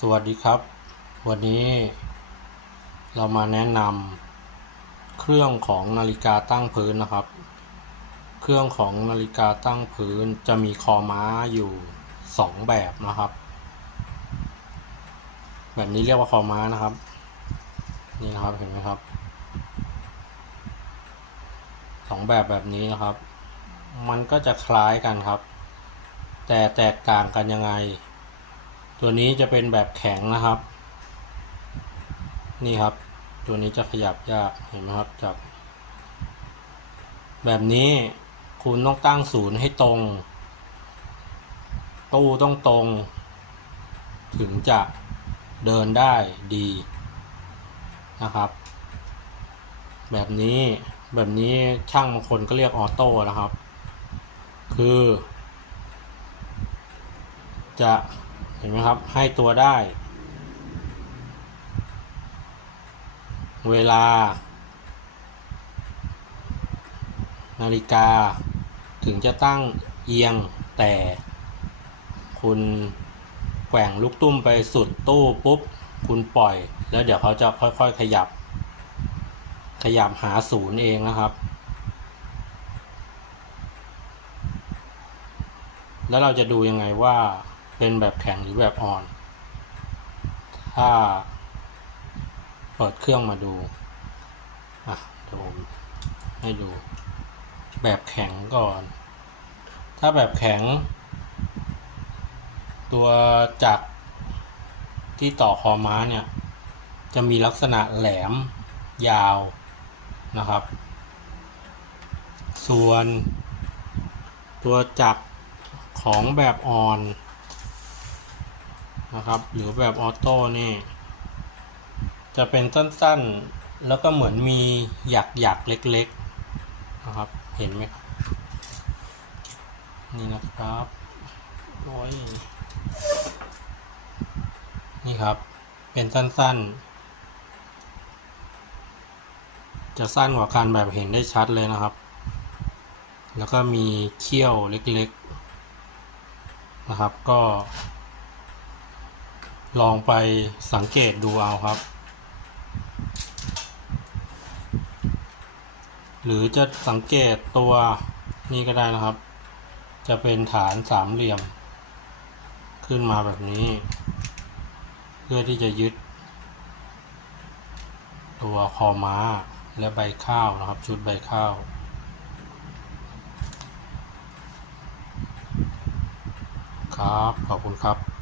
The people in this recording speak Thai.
สวัสดีครับ วันนี้เรามาแนะนำเครื่องของนาฬิกาตั้งพื้นนะครับ เครื่องของนาฬิกาตั้งพื้นจะมีคอม้าอยู่สองแบบนะครับ แบบนี้เรียกว่าคอม้านะครับ นี่นะครับเห็นไหมครับสองแบบแบบนี้นะครับ มันก็จะคล้ายกันครับ แต่แตกต่างกันยังไง ตัวนี้จะเป็นแบบแข็งนะครับ นี่ครับ ตัวนี้จะขยับยากเห็นไหมครับจับแบบนี้คุณต้องตั้งศูนย์ให้ตรง ตู้ต้องตรง ถึงจะเดินได้ดีนะครับ แบบนี้แบบนี้ช่างบางคนก็เรียกออโต้นะครับ คือ จะ ห็นไหมครับ ให้ตัวได้ เวลา นาฬิกา ถึงจะตั้งเอียงแต่ คุณแกว่งลูกตุ้มไปสุดตู้ปุ๊บ คุณปล่อย แล้วเดี๋ยวเขาจะค่อยๆขยับ ขยับหาศูนย์เองนะครับแล้วเราจะดูยังไงว่า เป็นแบบแข็งหรือแบบอ่อน ถ้าเปิดเครื่องมาดูอะเดี๋ยวผมให้ดู แบบแข็งก่อน ถ้าแบบแข็ง ตัวจักรที่ต่อคอม้าเนี่ย จะมีลักษณะแหลมยาวนะครับ ส่วนตัวจักรของแบบอ่อน นะครับ หรือแบบออโต้นี่ จะเป็นสั้นๆ แล้วก็เหมือนมีหยักหยักๆเล็กๆนะครับ เห็นไหมครับ นี่นะครับโอ้ยนี่ครับ เป็นสั้นๆ จะสั้นกว่าการแบบเห็นได้ชัดเลยนะครับ แล้วก็มีเขี้ยวเล็กๆนะครับ ก็ ลองไปสังเกตดูเอาครับ หรือจะสังเกตตัวนี่ก็ได้นะครับ จะเป็นฐานสามเหลี่ยม ขึ้นมาแบบนี้ เพื่อที่จะยึด ตัวคอม้าและใบข้าวนะครับ ชุดใบข้าวครับ ขอบคุณครับ